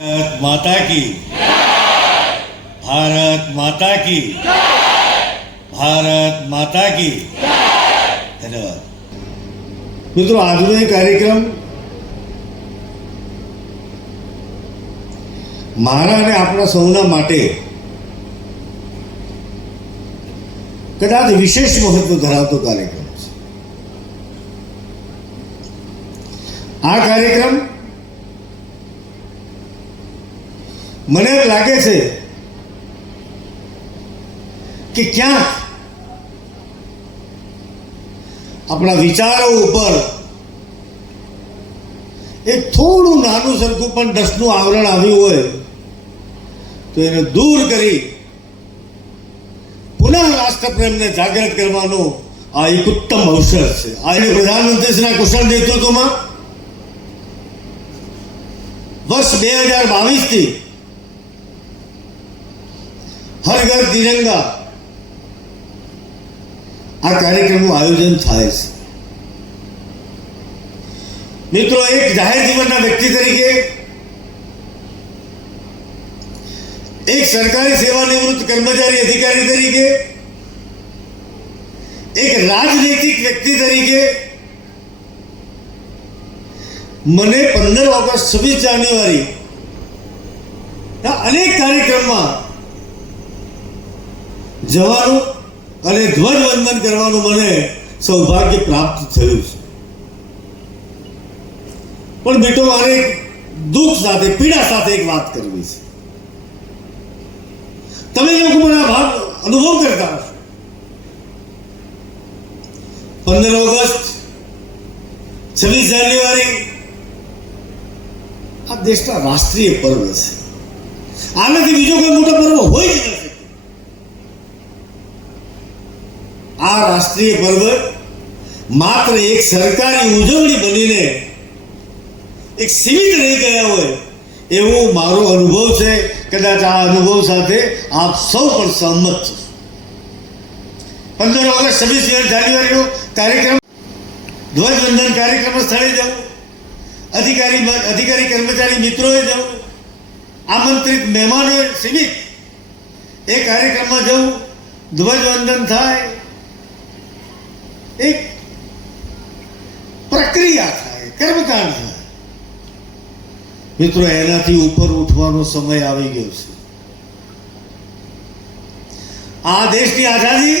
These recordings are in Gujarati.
भारत माता की, भारत माता की, भारत माता की। धन्यवाद मित्रों। આજનો એ કાર્યક્રમ મારા અને આપણા સૌના માટે કદાચ વિશેષ મહત્વ ધરાવતો કાર્યક્રમ છે। આ કાર્યક્રમ મને એમ લાગે છે કે ક્યાંક આપણા વિચારો ઉપર એક થોડું નાનું સરખું પણ ડસનું આવરણ આવ્યું હોય તો એને દૂર કરી પુનઃ રાષ્ટ્રપ્રેમને જાગૃત કરવાનો આ એક ઉત્તમ અવસર છે। આજે પ્રધાનમંત્રીશ્રીના કુશળ નેતૃત્વમાં વર્ષ 2022 થી હર ઘર તિરંગા આ કાર્યક્રમનું આયોજન થાય છે। મિત્રો, એક જાહેર જીવનના વ્યક્તિ તરીકે, એક સરકારી સેવાનિવૃત્ત કર્મચારી અધિકારી તરીકે, એક રાજનૈતિક વ્યક્તિ તરીકે મને 15 ઓગસ્ટ 26 જાન્યુઆરી અનેક કાર્યક્રમમાં જવાનું અને ધ્વજવંદન કરવાનું મને સૌભાગ્ય પ્રાપ્ત થયું છે। પણ બેટો, મારે દુઃખ સાથે, પીડા સાથે એક વાત કરવી છે। તમે લોકો પણ આ ભાગ અનુભવ કરતા હશો। 15 ઓગસ્ટ 26 જાન્યુઆરી આ દેશના રાષ્ટ્રીય પર્વ છે। આનાથી બીજો કોઈ મોટો પર્વ હોય જ નથી। આ રાષ્ટ્રીય પર્વ માત્ર એક સરકારી ઉજવણી બનીને એક સીમિત રહી ગયા હોય એવો મારો અનુભવ છે। કદાચ આ અનુભવ સાથે આપ સૌ પણ સહમત છો। 15 ઓગસ્ટ 26 જાન્યુઆરીનો કાર્યક્રમ, ધ્વજવંદન કાર્યક્રમ સ્થળે જવું, અધિકારી કર્મચારી મિત્રોએ જવું, આમંત્રિત મહેમાનોએ સીમિત એ કાર્યક્રમમાં જવું, ધ્વજવંદન થાય, એક પ્રક્રિયા થાય, કર્મકાંડ થાય। મિત્રો, એનાથી ઉપર ઉઠવાનો સમય આવી ગયો છે। આ દેશની આઝાદી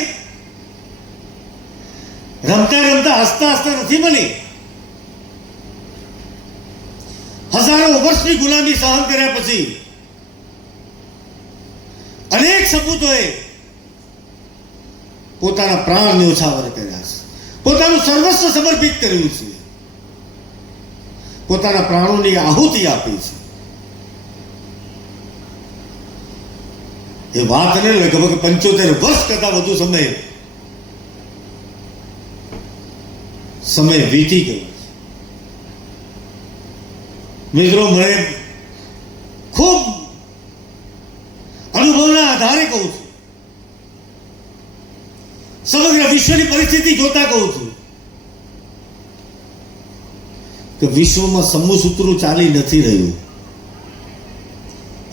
રમતા રમતા, હસતા હસતા નથી મળી। હજારો વર્ષની ગુલામી સહન કર્યા પછી અનેક સપૂતોએ પોતાના પ્રાણ ન્યોછાવર કર્યા છે, પોતાનું સર્વસ્વ સમર્પિત કર્યું છે, પોતાના પ્રાણોની આહુતિ આપી છે। એ વાતને લગભગ 75 વર્ષ કરતા વધુ સમય વીતી ગયો। મિત્રો, મને ખૂબ અનુભવના આધારે કહું છું, સમગ્ર વિશ્વની પરિસ્થિતિ જોતા કહું છું કે વિશ્વમાં સમૂહસૂત્રું ચાલી નથી રહ્યું।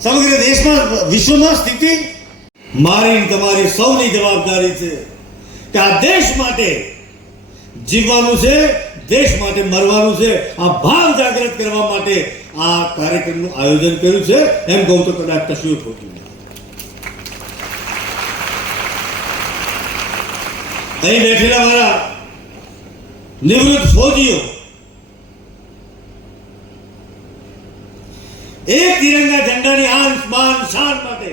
સમગ્ર દેશમાં, વિશ્વમાં સ્થિતિ મારી તમારી સૌની જવાબદારી છે કે આ દેશ માટે જીવવાનું છે, દેશ માટે મરવાનું છે। આ ભાવ જાગૃત કરવા માટે આ કાર્યક્રમનું આયોજન કર્યું છે। એમ કહું તો કદાચ કશું ખોટું નથી। અહીં બેઠેલા મારા નિવૃત્ત ફૌજીઓ એક તિરંગા ઝંડાની આન બાન શાન માટે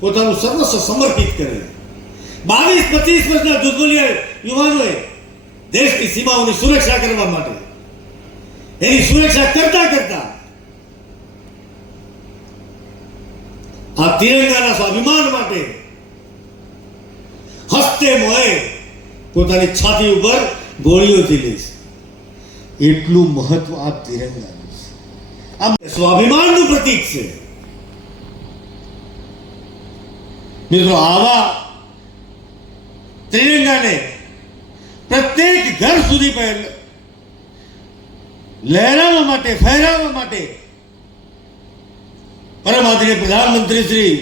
પોતાનું સર્વસ્વ સમર્પિત કરે। 22-25 વર્ષના દુર્બલિયા યુવાનોએ દેશની સીમાઓની સુરક્ષા કરવા માટે, એની સુરક્ષા કરતા કરતા આ તિરંગાના સ્વાભિમાન માટે હસ્તે મોએ પોતાની છાતી ઉપર ગોળીઓથી લે છે। એટલું મહત્વ આ તિરંગાનું છે। આ સ્વાભિમાનનું પ્રતીક છે। મિત્રો, આવા તિરંગાને પ્રત્યેક ઘર સુધી લહેરાવવા માટે, ફહેરાવવા માટે પરમ આદરણીય પ્રધાનમંત્રી શ્રી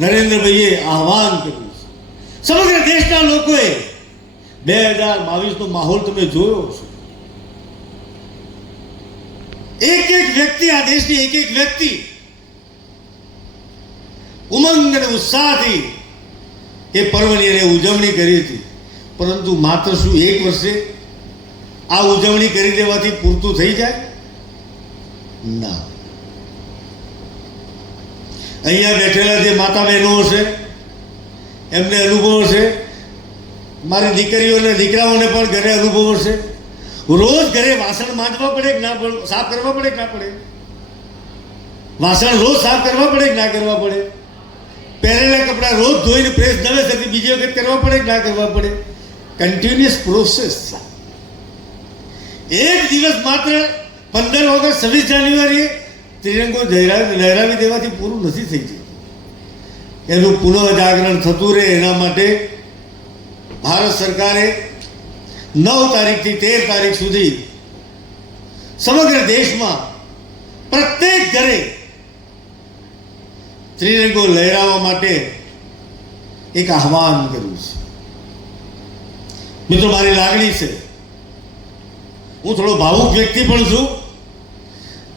નરેન્દ્રભાઈએ આહવાન કર્યું છે. સમગ્ર દેશના લોકોએ 2022નો માહોલ તમે જોયો છો. એક એક વ્યક્તિ, આ દેશની એક એક વ્યક્તિ ઉમંગ અને ઉત્સાહથી એ પર્વની એને ઉજવણી કરી હતી. પરંતુ માત્ર શું એક વર્ષે આ ઉજવણી કરી દેવાથી પૂરતું થઈ જાય? ના. અહીંયા બેઠેલા જે માતા બહેનો હશે એમને અનુભવ હશે, મારી દીકરીઓને દીકરાઓને પણ ઘરે અનુભવ હશે. રોજ ઘરે વાસણ માંજવા પડે કે ના પડે, સાફ કરવા પડે કે ના પડે? વાસણ રોજ સાફ કરવા પડે કે ના કરવા પડે? પહેરેલા કપડાં રોજ ધોઈને પ્રેસ નવેસરથી બીજી વખત કરવા પડે કે ના કરવા પડે? Continuous process. એક દિવસ માત્ર 15 ઓગસ્ટ 26 જાન્યુઆરીએ ત્રિરંગો લહેરાવી દેવાથી પૂરું નથી થઈ જતું. એનું પુનઃ જાગરણ થતું રહે એના માટે ભારત સરકારે 9 તારીખથી 13 તારીખ સુધી સમગ્ર દેશમાં પ્રત્યેક ઘરે ત્રિરંગો લહેરાવવા માટે એક આહવાન કર્યું છે. મિત્રો, મારી લાગણી છે, હું થોડો ભાવુક વ્યક્તિ પણ છું.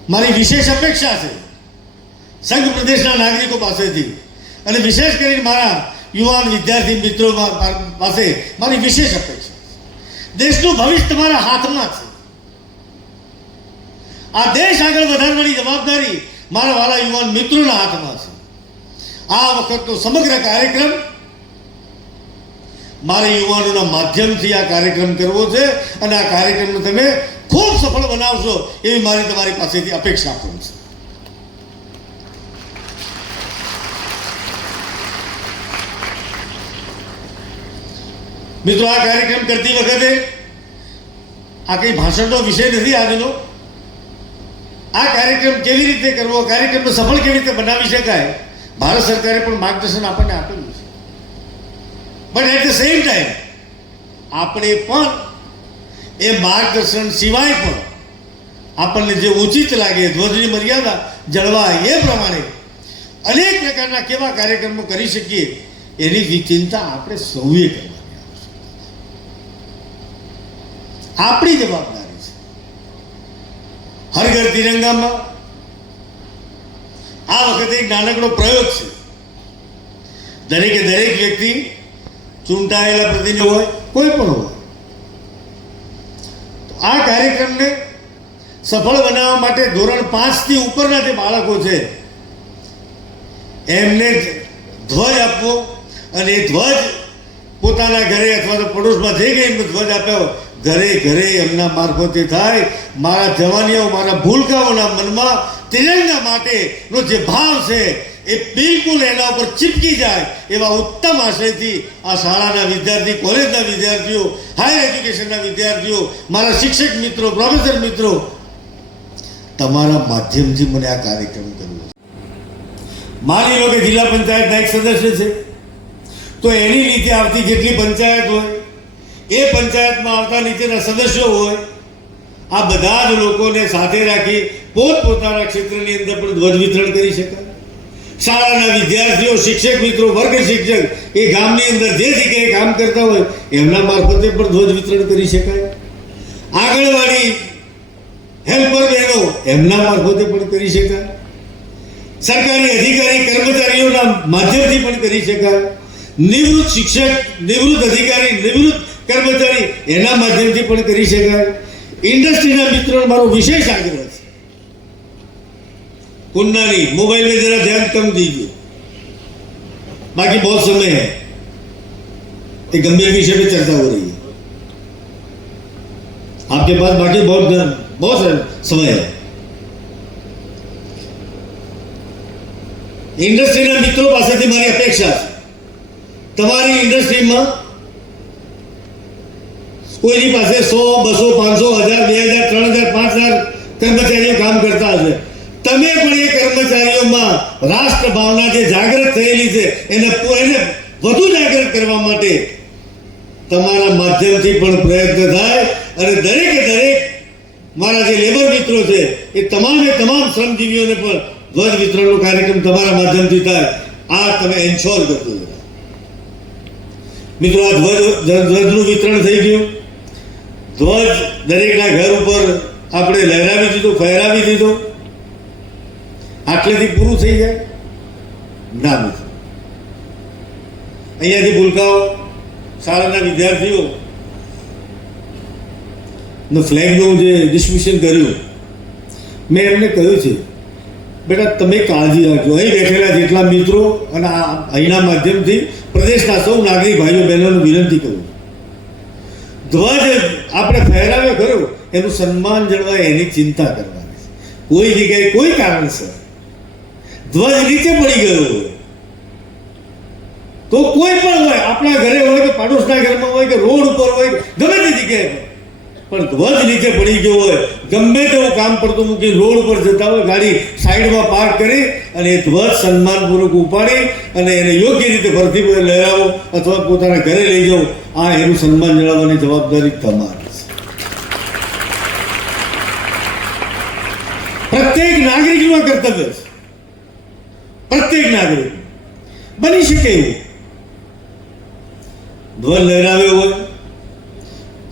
મારી વિશેષ અપેક્ષા છે સંઘ પ્રદેશના નાગરિકો પાસેથી, અને વિશેષ કરીને મારા યુવાન વિદ્યાર્થી મિત્રો પાસે મારી વિશેષ અપેક્ષા છે. દેશનું ભવિષ્ય તમારા હાથમાં છે. આ દેશ આગળ વધારવાની જવાબદારી મારા વાલા યુવાન મિત્રોના હાથમાં છે. આ વખતનો સમગ્ર કાર્યક્રમ મારા યુવાનોના માધ્યમથી આ કાર્યક્રમ કરવો છે, અને આ કાર્યક્રમને તમે ખૂબ સફળ બનાવશો એવી મારી તમારી પાસેથી અપેક્ષા પણ છે. મિત્રો, આ કાર્યક્રમ કરતી વખતે આ કઈ ભાષણનો વિષય નથી આજનો. આ કાર્યક્રમ કેવી રીતે કરવો, કાર્યક્રમને સફળ કેવી રીતે બનાવી શકાય, ભારત સરકારે પણ માર્ગદર્શન આપણને આપેલું છે. But at the same time આપણે પણ એ માર્ગદર્શન સિવાય પણ આપણને જે ઉચિત લાગે, ધ્વજની મર્યાદા જળવાય એ પ્રમાણે અનેક પ્રકારના કેવા કાર્યક્રમો કરી શકીએ એની ચિંતા આપણે સૌએ કરવાની આવશે. આપણી જવાબદારી છે. હર ઘર તિરંગામાં આ વખતે એક નાનકડો પ્રયોગ છે. દરેકે દરેક વ્યક્તિ, ચૂંટાયેલા પ્રતિનિધિ હોય, કોઈ પણ હોય, આ કાર્યક્રમને સફળ બનાવવા માટે ધોરણ 5 થી ઉપરના જે બાળકો છે એમને ધ્વજ આપવો, અને એ ધ્વજ પોતાના ઘરે અથવા તો પડોશમાં જે કંઈ એમને ધ્વજ આપ્યો ઘરે ઘરે એમના મારફતે થાય. મારા જવાનીઓ, મારા ભૂલકાઓના મનમાં તિરંગા માટેનો જે ભાવ છે એ બિલકુલ એના ઉપર ચીપકી જાય એવા ઉત્તમ આશયથી આ શાળાના વિદ્યાર્થી, કોલેજના વિદ્યાર્થીઓ, હાયર એજ્યુકેશનના વિદ્યાર્થીઓ, મારા શિક્ષક મિત્રો, પ્રોફેસર મિત્રો, તમારા માધ્યમથી મને આ કાર્યક્રમ કરવો. માની લો કે જિલ્લા પંચાયતના એક સદસ્ય છે, તો એની નીચે આવતી જેટલી પંચાયત હોય એ પંચાયતમાં આવતા નીચેના સદસ્યો હોય, આ બધા જ લોકોને સાથે રાખી પોતપોતાના ક્ષેત્રની અંદર પણ ધ્વજ વિતરણ કરી શકાય. શાળાના વિદ્યાર્થીઓ, શિક્ષક મિત્રો, વર્ગ શિક્ષક એ ગામની અંદર જે જગ્યાએ કામ કરતા હોય એમના મારફતે પણ ધ્વજ વિતરણ કરી શકાય. આંગણવાડી હેલ્પર બહેનો એમના મારફતે પણ કરી શકાય. સરકારી અધિકારી કર્મચારીઓના માધ્યમથી પણ કરી શકાય. નિવૃત્ત શિક્ષક, નિવૃત્ત અધિકારી, નિવૃત્ત કર્મચારી એના માધ્યમથી પણ કરી શકાય. इंडस्ट्रीના મિત્રોનો મારો વિશેષ આગ્રહ છે, कुन्नानी मोबाइल में जरा ध्यान कम दीजिए, बाकी बहुत समय है, एक गंभीर विषय पे चर्चा हो रही है. आपके पास बाकी बहुत समय है. इंडस्ट्रीના મિત્રો પાસેથી મારી અપેક્ષા છે, તમારી ઇન્ડસ્ટ્રીમાં કોઈની પાસે 100, 200, 500, 1000, 2000, 3000, 5000 કર્મચારીઓ કામ કરતા હશે. તમે પણ એ કર્મચારીઓમાં રાષ્ટ્ર ભાવના જે જાગૃત થયેલી છે એને વધુ જાગૃત કરવા માટે તમારા માધ્યમથી પણ પ્રયત્ન થાય, અને દરેકે દરેક મારા જે લેબર મિત્રો છે એ તમામે તમામ શ્રમજીવીઓને પણ ધ્વજ વિતરણનો કાર્યક્રમ તમારા માધ્યમથી થાય, આ તમે એન્શ્યોર કરજો જરા. મિત્રો, આ ધ્વજનું વિતરણ થઈ ગયું. ધ્વજ દરેકના ઘર ઉપર આપણે લહેરાવી દીધો, ફહેરાવી દીધો. આટલેથી પૂરું થઈ જાય ના મિત્રો. અહીંયાથી ભૂલકાઓ શાળાના વિદ્યાર્થીઓ ફ્લેગનું જે ડિસ્ટ્રીબ્યુશન કર્યું, મેં એમને કહ્યું છે, બેટા તમે કાળજી રાખજો. અહીં બેઠેલા જેટલા મિત્રો અને અહીંના માધ્યમથી પ્રદેશના સૌ નાગરિક ભાઈઓ બહેનોને વિનંતી કરું, ધ્વજ આપણે ફહેરાવ્યો ખરો, એનું સન્માન જળવાય એની ચિંતા કરવાની. કોઈ જગ્યાએ કોઈ કારણસર ધ્વજ નીચે પડી ગયો હોય તો કોઈ પણ હોય, આપણા ઘરે હોય કે પાડોશના ઘરમાં હોય કે રોડ ઉપર હોય, ગમે તે જગ્યાએ પણ ધ્વજ નીચે પડી ગયો હોય, ગમે તેવું કામ પડતું મૂકી રોડ ઉપર જતા હોય, ગાડી સાઈડમાં પાર્ક કરી અને એ ધ્વજ સન્માનપૂર્વક ઉપાડી અને એને યોગ્ય રીતે ફરતી લહેરાવો અથવા પોતાના ઘરે લઈ જાઓ. આ એનું સન્માન જણાવવાની જવાબદારી તમારી છે. પ્રત્યેક નાગરિકનું કર્તવ્ય છે. પ્રત્યેક નાગરિક બની શકે એવું ધ્વજ લહેરાવ્યો હોય,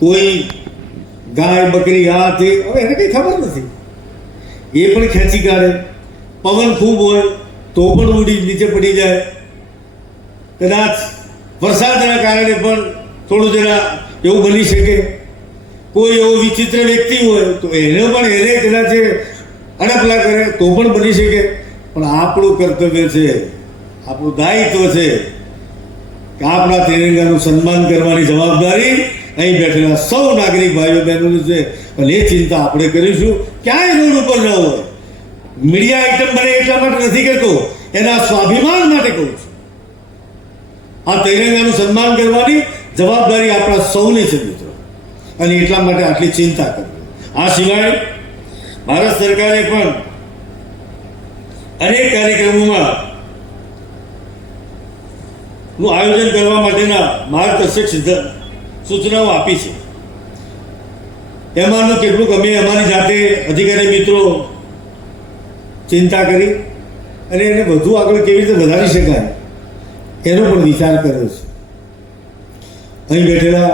કોઈ ગાય બકરી આ તે, હવે એને કંઈ ખબર નથી, એ પણ ખેંચી કાઢે. પવન ખૂબ હોય તો પણ ઉડી નીચે પડી જાય. કદાચ વરસાદના કારણે પણ થોડું જરા એવું બની શકે. કોઈ એવો વિચિત્ર વ્યક્તિ હોય તો એને કદાચ અડપલા કરે તો પણ બની શકે. પણ આપણું કર્તવ્ય છે, આપણું દાયિત્વ છે કે આપણા તિરંગાનું સન્માન કરવાની જવાબદારી અહીં બેઠેલા સૌ નાગરિક ભાઈઓ બહેનોની છે. અને એ ચિંતા આપણે કરીશું. ક્યાંય રોડ ઉપર ન હોય, મીડિયા આઇટમ બને એટલા માટે નથી કરતો, એના સ્વાભિમાન માટે કહું છું. આ તિરંગાનું સન્માન કરવાની જવાબદારી આપણા સૌની છે મિત્રો, અને એટલા માટે આટલી ચિંતા કરવી. આ સિવાય ભારત સરકારે પણ અનેક કાર્યક્રમોમાં નું આયોજન કરવા માટેના માર્ગદર્શક સૂચનાઓ આપી છે. એમાંનું કેટલુંક અમે અમારી જાતે અધિકારી મિત્રો ચિંતા કરી અને એને વધુ આગળ કેવી રીતે વધારી શકાય એનો પણ વિચાર કર્યો છે. અહીં બેઠેલા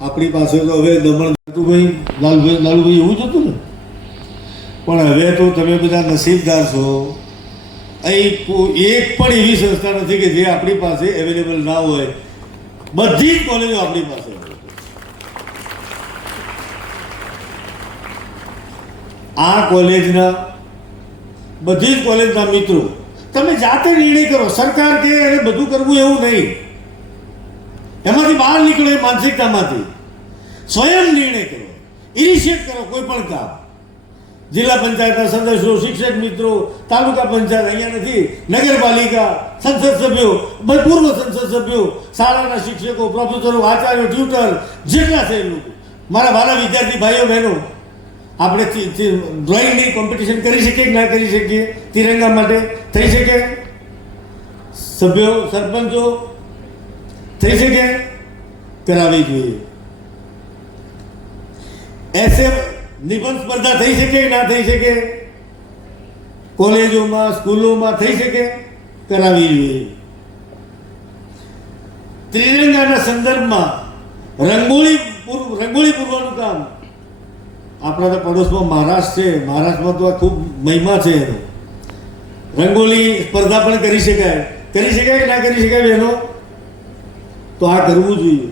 આપણી પાસે તો હવે દમણ ભાઈ લાલુભાઈ એવું જ હતું ને, પણ હવે તો તમે બધા નસીબદાર છો. અહીં એક પણ એવી સંસ્થા નથી કે જે આપણી પાસે અવેલેબલ ના હોય. બધી જ કોલેજો આપણી પાસે. આ કોલેજના બધી જ કોલેજના મિત્રો તમે જાતે નિર્ણય કરો. સરકાર કે એને બધું કરવું એવું નહીં, એમાંથી બહાર નીકળો. એ માનસિકતામાંથી સ્વયં નિર્ણય કરો, ઇનિશિયેટ કરો કોઈ પણ કામ. જિલ્લા પંચાયતના સદસ્યો, શિક્ષક મિત્રો, તાલુકા પંચાયત, અહીંયા નથી, નગરપાલિકા, સંસદ સભ્યો, પૂર્વ સંસદ સભ્યો, શાળાના શિક્ષકો, પ્રોફેસરો, આચાર્યો, ટ્યુટર, જેટલા છે લોકો, મારા વાલા વિદ્યાર્થી ભાઈઓ બહેનો, આપણે ડ્રોઈંગની કોમ્પિટિશન કરી શકીએ કે ના કરી શકીએ? તિરંગા માટે થઈ શકે? સભ્યો, સરપંચો થઈ શકે? કરાવવી જોઈએ. નિબંધ સ્પર્ધા થઈ શકે કે ના થઈ શકે? કોલેજોમાં, સ્કૂલોમાં થઈ શકે? કરાવવી જોઈએ. ત્રિરંગાના સંદર્ભમાં રંગોળી પૂરવાનું કામ આપણા તો પડોશમાં મહારાષ્ટ્ર છે. મહારાષ્ટ્રમાં તો આ ખૂબ મહિમા છે એનો. રંગોળી સ્પર્ધા પણ કરી શકાય કે ના કરી શકાય એનો? તો આ કરવું જોઈએ.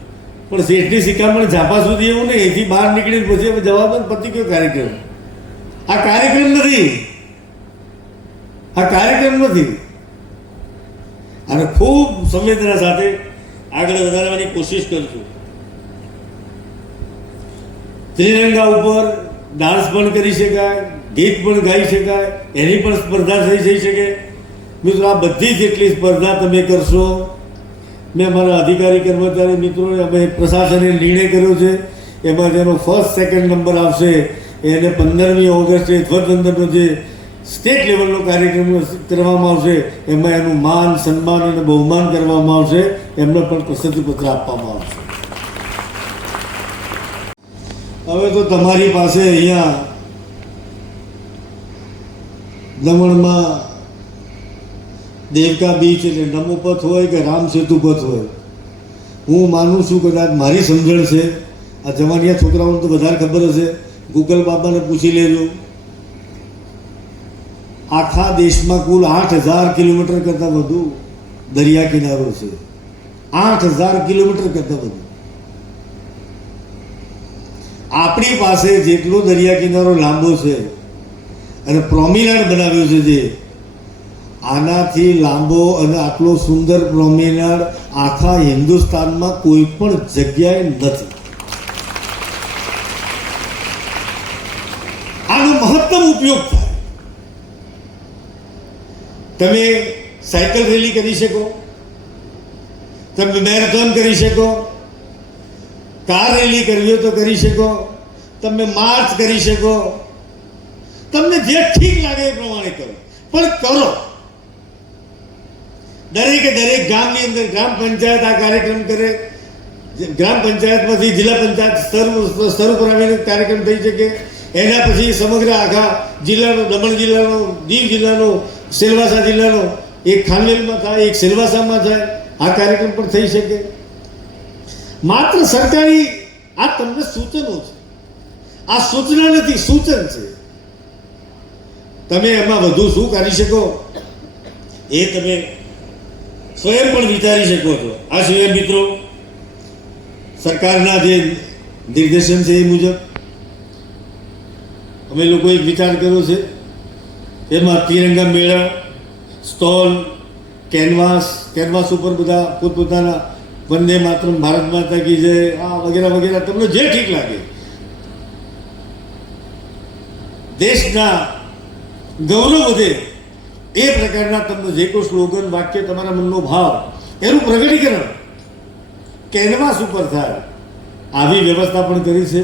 પણ શેઠની શિખામણ ઝાપા સુધી એવું નહીં, એથી બહાર નીકળીને પછી જવાબ પતી ગયો કાર્યક્રમ. આ કાર્યક્રમ નથી, આ કાર્યક્રમ નથી. અને ખૂબ સંવેદના સાથે આગળ વધારવાની કોશિશ કરશું. ત્રિરંગા ઉપર ડાન્સ પણ કરી શકાય, ગીત પણ ગાઈ શકાય, એની પણ સ્પર્ધા થઈ શકે. મિત્રો, આ બધી જેટલી સ્પર્ધા તમે કરશો, મેં મારા અધિકારી કર્મચારી મિત્રોને અમે પ્રશાસને નિર્ણય કર્યો છે, એમાં જેનો ફર્સ્ટ સેકન્ડ નંબર આવશે એને 15મી ઓગસ્ટે ધ્વજવંદનનો જે સ્ટેટ લેવલનો કાર્યક્રમ કરવામાં આવશે, એમાં એનું માન, સન્માન અને બહુમાન કરવામાં આવશે. એમને પણ પ્રશસ્તિપત્ર આપવામાં આવશે. હવે તો તમારી પાસે અહીંયા દમણમાં દેવકા બીચ એટલે નમો પથ હોય કે રામ સેતુ પથ હોય, હું માનું છું કદાચ મારી સમજણ છે, આ જવાનિયા છોકરાઓને તો વધારે ખબર હશે, ગૂગલ બાબાને પૂછી લેજો. આખા દેશમાં કુલ 8,000 કિલોમીટર કરતાં વધુ દરિયા કિનારો છે. 8,000 કિલોમીટર કરતાં વધુ. આપણી પાસે જેટલો દરિયા કિનારો લાંબો છે અને પ્રોમિનાડ બનાવ્યો છે, જે આનાથી લાંબો અને આટલો સુંદર પ્રોમિનાડ આખા હિન્દુસ્તાનમાં કોઈ પણ જગ્યાએ નથી. આનો મહત્તમ ઉપયોગ થાય. તમે સાયકલ રેલી કરી શકો, તમે મેરેથોન કરી શકો, કાર રેલી કરવી હોય તો કરી શકો, તમે માર્ચ કરી શકો, તમને જે ઠીક લાગે એ પ્રમાણે કરો, પણ કરો. દરેકે દરેક ગામની અંદર ગ્રામ પંચાયત આ કાર્યક્રમ કરે, ગ્રામ પંચાયતમાંથી જિલ્લા પંચાયત સ્તર ઉપર આવીને કાર્યક્રમ થઈ શકે. એના પછી સમગ્ર આખા જિલ્લાનો, દમણ જિલ્લાનો, દીવ જિલ્લાનો, સેલવાસા જિલ્લાનો, એક ખાનવેલમાં થાય, એક સેલવાસામાં થાય, આ કાર્યક્રમ પણ થઈ શકે. માત્ર સરકારી આ તમને સૂચનો છે, આ સૂચના નથી, સૂચન છે. તમે એમાં વધુ શું કરી શકો એ તમે સ્વયં પણ વિચારી શકો છો. આ સિવાય મિત્રો, સરકારના જે નિર્દેશન છે એ મુજબ અમે લોકો એક વિચાર કર્યો છે, એમાં તિરંગા મેળા, સ્ટોલ, કેનવાસ ઉપર બધા પોતપોતાના વંદે માતરમ, ભારત માતા કી જય, આ વગેરે વગેરે, તમને જે ઠીક લાગે, દેશના ગૌરવ વધે એ પ્રકારના તમને જે કોઈ સ્લોગન, વાક્ય, તમારા મનનો ભાવ, એનું પ્રગટીકરણ કેનવાસ ઉપર થાય, આવી વ્યવસ્થા પણ કરી છે.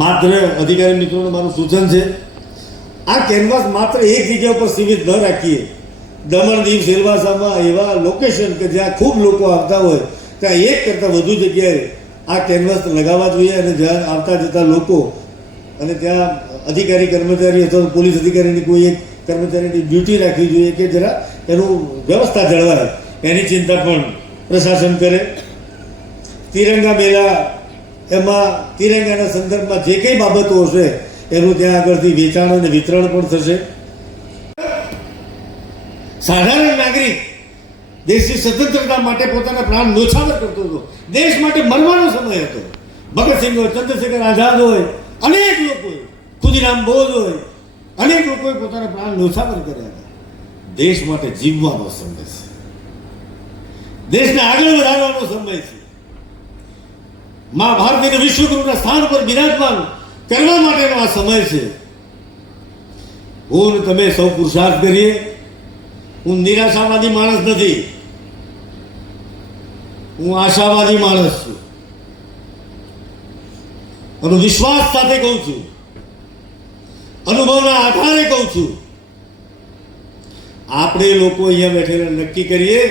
માત્ર અધિકારી મિત્રોને મારું સૂચન છે, આ કેનવાસ માત્ર એક જગ્યા ઉપર સીમિત ન રાખીએ. દમણ, દીવ, સેલવાસામાં એવા લોકેશન કે જ્યાં ખૂબ લોકો આવતા હોય, ત્યાં એક કરતાં વધુ જગ્યાએ આ કેનવાસ લગાવવા જોઈએ. અને જ્યાં આવતા જતા લોકો અને ત્યાં અધિકારી, કર્મચારી અથવા પોલીસ અધિકારીની કોઈ એક કર્મચારીની ડ્યુટી રાખવી જોઈએ કે જરા એનું વ્યવસ્થા જળવાય, એની ચિંતા પણ પ્રશાસન કરે. તિરંગા મેળા, એમાં તિરંગાના સંદર્ભમાં જે કંઈ બાબતો હશે એનું ત્યાં આગળથી વેચાણ અને વિતરણ પણ થશે. સાધારણ નાગરિક દેશની સ્વતંત્રતા માટે પોતાના પ્રાણ ન્યોછાવર કરતો હતો, દેશ માટે મરવાનો સમય હતો. ભગતસિંહ હોય, ચંદ્રશેખર આઝાદ હોય, અનેક લોકોએ, ખુદીરામ બોઝ હોય, અનેક લોકોએ પોતાના પ્રાણ ન્યોછાવર કર્યા હતા. દેશ માટે જીવવાનો સમય છે, દેશને આગળ વધારવાનો સમય છે. મા ભારતીને વિશ્વગુરુના સ્થાન પર બિરાજમાન કરવા માટેનો આ સમય છે. હું તમે સૌ પુરુષાર્થ કરીએ. હું નિરાશાવાદી માણસ નથી, હું આશાવાદી માણસ છું. અને વિશ્વાસ સાથે કહું છું, અનુભવના આધારે કહું છું. આપણે લોકો અહીંયા બેઠેલા નક્કી કરીએ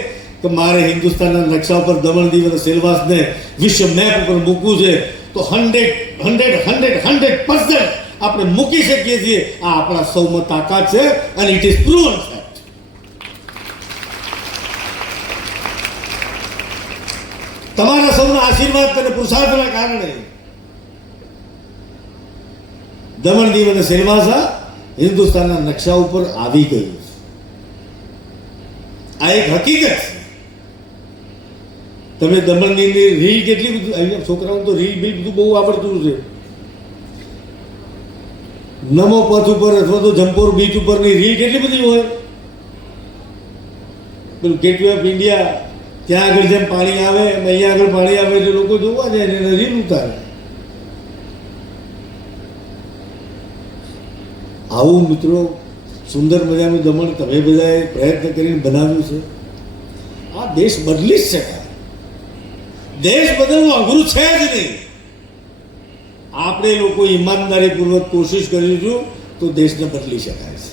કે મારે હિન્દુસ્તાનના નકશા ઉપર દમણ, દીવ અને સેલવાસને વિશ્વ મેપ ઉપર મૂકવું છે, તો 100% આપણે મૂકી શકીએ છીએ. આ આપણા સૌમાં તાકાત છે અને ઇટ ઇઝ પ્રૂવન ફેક્ટ. તમારા સૌના આશીર્વાદ અને પુરુષાર્થના કારણે દમણ, દીવ અને સેલવાસા હિન્દુસ્તાનના નકશા ઉપર આવી ગયું છે. આ એક હકીકત છે. તમે દમણની રીલ કેટલી બધી, અહીંયા છોકરાઓને તો રીલ બિલ બધું બહુ આવડતું છે. નમો પથ ઉપર અથવા તો જમ્પોર બીચ ઉપરની રીલ કેટલી બધી હોય. પેલું ગેટવે ઓફ ઇન્ડિયા, ત્યાં આગળ જેમ પાણી આવે એમ અહીંયા આગળ પાણી આવે એટલે લોકો જોવા જાય ને એને રીલ ઉતારે. આવું મિત્રો સુંદર મજાનું દમણ તમે બધાએ પ્રયત્ન કરીને બનાવ્યું છે. આ દેશ બદલી જ શકાય. દેશ બદલવું અઘરું છે જ નહીં. આપણે લોકો ઈમાનદારીપૂર્વક કોશિશ કરીશું તો દેશને બદલી શકાય છે.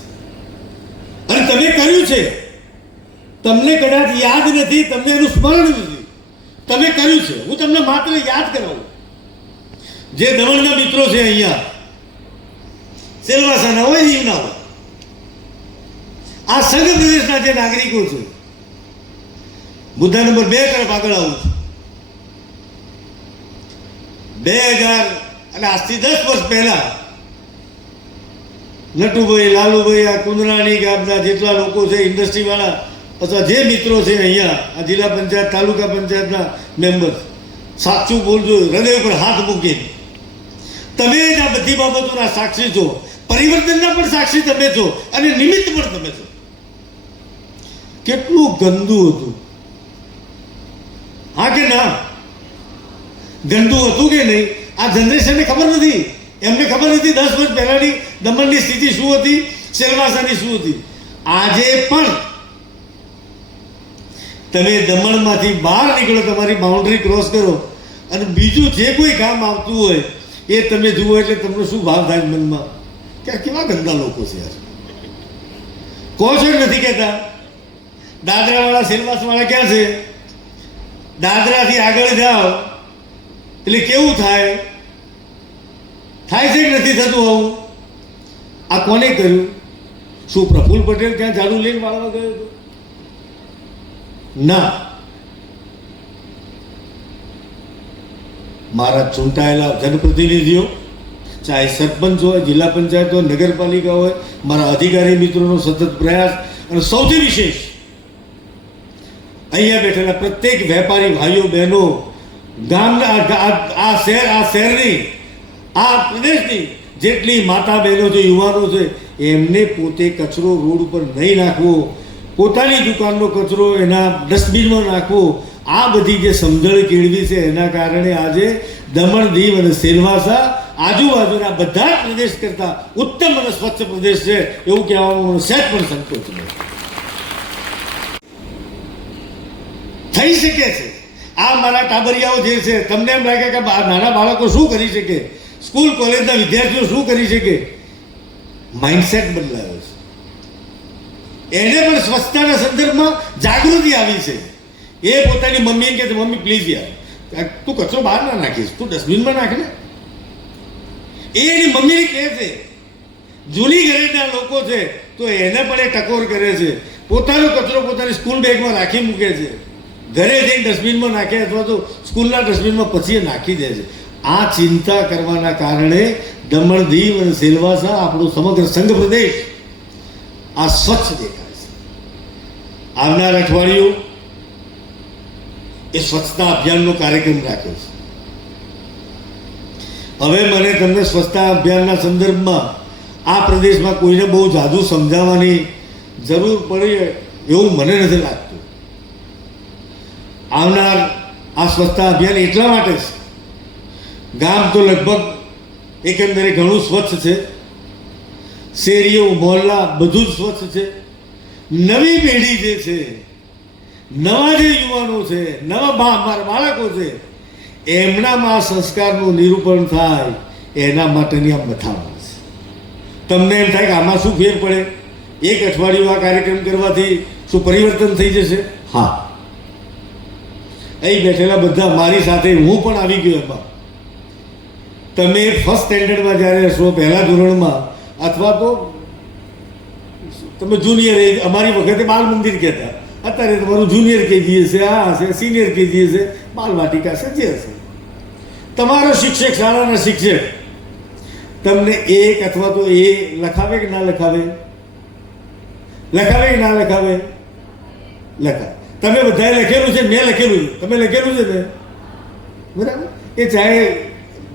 અને તમે કર્યું છે. તમને કદાચ યાદ નથી, તમને એનું સ્મરણ નથી, તમે કર્યું છે. હું તમને માત્ર યાદ કરાવું. જે દમણના મિત્રો છે અહીંયા, સેલવાસાના હોય, દીવના હોય, આ સંઘ પ્રદેશના જે નાગરિકો છે, મુદ્દા નંબર 2 તરફ આગળ આવું છું. 2000 અને આજથી 10 વર્ષ પહેલા નટુભાઈ, લાલુભાઈ, આ કુંદરાણી ગામના જેટલા લોકો છે, ઇન્ડસ્ટ્રીવાળા અથવા જે મિત્રો છે અહીંયા આ જિલ્લા પંચાયત, તાલુકા પંચાયતના મેમ્બર, સાચું બોલજો, હૃદય પર હાથ મૂકીને, તમે જ આ બધી બાબતોના સાક્ષી છો, પરિવર્તનના પણ સાક્ષી તમે છો અને નિમિત્ત પણ તમે છો. કેટલું ગંદુ હતું, હા કે ના? ગંદુ હતું કે નહીં આ જનરેશનને ખબર નથી. એમને ખબર નથી 10 વર્ષ પહેલાની દમણની સ્થિતિ શું હતી, સેલવાસાની શું હતી. આજે પણ તમે દમણમાંથી બહાર નીકળો, તમારી બાઉન્ડ્રી ક્રોસ કરો અને બીજું જે કોઈ કામ આવતું હોય એ તમે જુઓ એટલે તમને શું ભાવ થાય મનમાં કે કેવા ગંદા લોકો છે યાર. કહો છો નથી કહેતા? દાદરાવાળા, સેલવાસવાળા ક્યાં છે? દાદરાથી આગળ જાઓ એટલે કેવું થાય? થાય છે કે નથી થતું આવું? આ કોને કર્યું? શું પ્રફુલ્લ પટેલ ત્યાં ઝાડુ લઈને વાળવા ગયો હતો? ના, મારા ચૂંટાયેલા જનપ્રતિનિધિઓ, ચાહે સરપંચ હોય, જિલ્લા પંચાયત હોય, નગરપાલિકા હોય, મારા અધિકારી મિત્રોનો સતત પ્રયાસ, અને સૌથી વિશેષ અહીંયા બેઠેલા પ્રત્યેક વેપારી ભાઈઓ બહેનો, ગામના આ શહેરની, આ પ્રદેશની જેટલી માતા બહેનો છે, યુવાનો છે, એમને પોતે કચરો રોડ ઉપર નહીં નાખવો, પોતાની દુકાનનો કચરો એના ડસ્ટબિનમાં નાખવો. આ બધી જે સમજણ કેળવી છે એના કારણે આજે દમણ, દીવ અને સેલવાસા આજુબાજુના બધા જ પ્રદેશ કરતાં ઉત્તમ અને સ્વચ્છ પ્રદેશ છે એવું કહેવામાં મને સહેજ પણ સંકોચ નથી. થઈ શકે છે. આ મારા ટાબરિયાઓ જે છે, તમને એમ લાગે કે નાના બાળકો શું કરી શકે, સ્કૂલ કોલેજના વિદ્યાર્થીઓ શું કરી શકે? માઇન્ડસેટ બદલાયો છે. એને પણ સ્વચ્છતાના સંદર્ભમાં જાગૃતિ આવી છે. એ પોતાની મમ્મીને કહે છે, મમ્મી પ્લીઝ યાર તું કચરો બહાર ના નાખીશ, તું ડસ્ટબિનમાં નાખ ને. એ એની મમ્મીને કહે છે. જૂની ઘરેના લોકો છે તો એને પણ એ ટકોર કરે છે, પોતાનો કચરો પોતાની સ્કૂલ બેગમાં રાખી મૂકે છે, ઘરે જઈને ડસ્ટબિનમાં નાખે અથવા તો સ્કૂલના ડસ્ટબિનમાં પછી નાખી દે છે. આ ચિંતા કરવાના કારણે દમણ, દીવ અને સેલવાસા, આપણું સમગ્ર સંઘ પ્રદેશ આ સ્વચ્છ દેખાય છે. આવનાર અઠવાડિયું એ સ્વચ્છતા અભિયાનનો કાર્યક્રમ રાખ્યો છે. હવે મને તમને સ્વચ્છતા અભિયાનના સંદર્ભમાં આ પ્રદેશમાં કોઈને બહુ જાદુ સમજાવવાની જરૂર પડે એવું મને નથી લાગતું. આવનાર આ સ્વચ્છતા અભિયાન એટલા માટે છે, ગામ તો લગભગ એકંદરે ઘણું સ્વચ્છ છે, શેરીઓ, મોહલ્લા બધું જ સ્વચ્છ છે. નવી પેઢી જે છે, નવા જે યુવાનો છે, નવા બાળકો છે, એમનામાં સંસ્કારનું નિરૂપણ થાય એના માટેની આ મથામણ છે. તમને એમ થાય કે આમાં શું ફેર પડે, એક અઠવાડિયું આ કાર્યક્રમ કરવાથી શું પરિવર્તન થઈ જશે? હા, અહીં બેઠેલા બધા મારી સાથે, હું પણ આવી ગયો એમાં. તમે ફર્સ્ટ સ્ટેન્ડર્ડમાં જ્યારે હશો, પહેલા ધોરણમાં, અથવા તો તમે જુનિયર, અમારી વખતે બાલ મંદિર કહેતા, અત્યારે તમારું જુનિયર કેજી હશે, આ હશે, સિનિયર કેજી હશે, બાલવાટિકા હશે, જે હશે. તમારો શિક્ષક, શાળાના શિક્ષક તમને એક અથવા તો એ લખાવે કે ના લખાવે? લખાવે કે ના લખાવે? લખાવે. તમે બધાએ લખેલું છે, મેં લખેલું છે, તમે લખેલું છે ને, બરાબર? એ ચાહે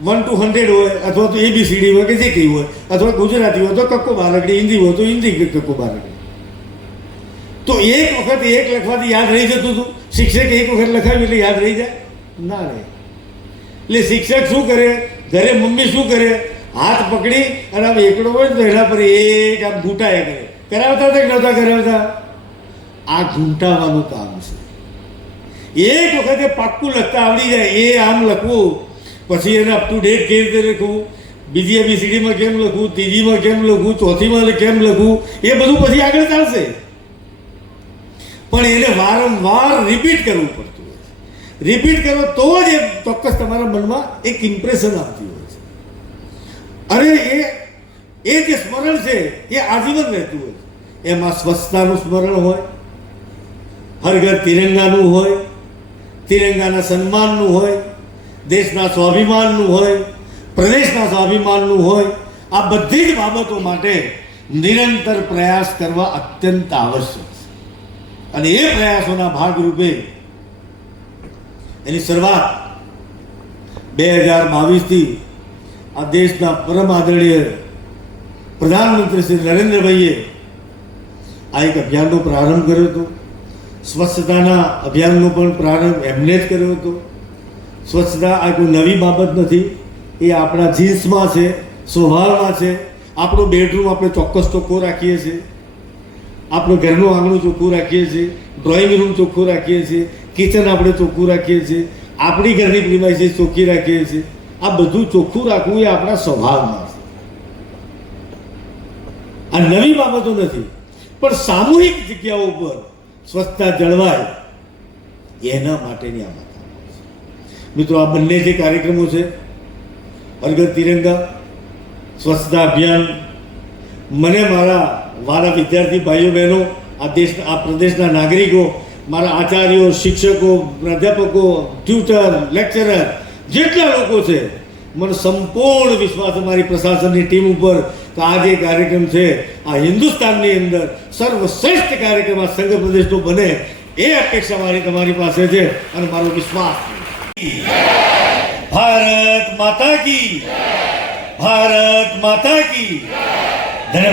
1 to 100 હોય, અથવા તો ABCD હોય કે જે કંઈ હોય, અથવા ગુજરાતી હોય તો કક્કો બારકડી, હિન્દી હોય તો હિન્દી કક્કો બારકડી. તો એક વખત એક લખવાથી યાદ રહી જતું હતું. શિક્ષક એક વખત લખાવ્યું એટલે યાદ રહી જાય? ના રહે. એટલે શિક્ષક શું કરે, ઘરે મમ્મી શું કરે, હાથ પકડી અને આમ એકડો હોય તો એના પર એક આમ ઘૂંટાયા કરે. કરાવતા હતા કે નહોતા કરાવતા? આ ઘૂંટાવાનું કામ છે. એક વખતે પાક્કું લખતા આવડી જાય, એ આમ લખવું, પછી એને અપ ટુ ડેટ કેવી રીતે લખવું, બીજી ABCDમાં કેમ લખવું, ત્રીજીમાં કેમ લખવું, ચોથીમાં કેમ લખવું, એ બધું પછી આગળ ચાલશે. પણ એને વારંવાર રિપીટ કરવું પડતું હોય છે. રિપીટ કરો તો જ એ ચોક્કસ તમારા મનમાં એક ઇમ્પ્રેશન આવતી હોય છે. અને એ જે સ્મરણ છે એ આજીવન રહેતું હોય છે. એમાં સ્વચ્છતાનું સ્મરણ હોય, હર ઘર તિરંગાનું હોય, તિરંગાના સન્માનનું હોય, દેશના સ્વાભિમાનનું હોય, પ્રદેશના સ્વાભિમાનનું હોય. આ બધી જ બાબતો માટે નિરંતર પ્રયાસ કરવા અત્યંત આવશ્યક છે. અને એ પ્રયાસોના ભાગરૂપે એની શરૂઆત 2022થી આ દેશના પરમ આદરણીય પ્રધાનમંત્રી શ્રી નરેન્દ્રભાઈએ આ એક અભિયાનનો પ્રારંભ કર્યો હતો. સ્વચ્છતાના અભિયાનનો પણ પ્રારંભ એમને જ કર્યો હતો. સ્વચ્છતા આ કોઈ નવી બાબત નથી, એ આપણા જીન્સમાં છે, સ્વભાવમાં છે. આપણો બેડરૂમ આપણે ચોક્કસ ચોખ્ખો રાખીએ છીએ, આપણું ઘરનું આંગણું ચોખ્ખું રાખીએ છીએ, ડ્રોઈંગ રૂમ ચોખ્ખું રાખીએ છીએ, કિચન આપણે ચોખ્ખું રાખીએ છીએ, આપણી ઘરની પ્રિમાઇસીસ ચોખ્ખી રાખીએ છીએ. આ બધું ચોખ્ખું રાખવું એ આપણા સ્વભાવમાં છે. આ નવી બાબતો નથી, પણ સામૂહિક જગ્યાઓ પર સ્વચ્છતા જળવાય એના માટેની આ વાત. મિત્રો, આ બંને જે કાર્યક્રમો છે, હર ઘર તિરંગા, સ્વચ્છતા અભિયાન, મને મારા વાલા વિદ્યાર્થી ભાઈઓ બહેનો, આ દેશના આ પ્રદેશના નાગરિકો, મારા આચાર્યો, શિક્ષકો, પ્રાધ્યાપકો, ટ્યુટર, લેક્ચરર, જેટલા લોકો છે, મને સંપૂર્ણ વિશ્વાસ મારી પ્રશાસનની ટીમ ઉપર કે આ જે કાર્યક્રમ છે આ હિન્દુસ્તાનની અંદર સર્વશ્રેષ્ઠ કાર્યક્રમ આ સંઘ પ્રદેશનો બને એ અપેક્ષા મારી તમારી પાસે છે અને મારો વિશ્વાસ. ભારત માતા કી, ભારત માતા કી. ધન્યવાદ.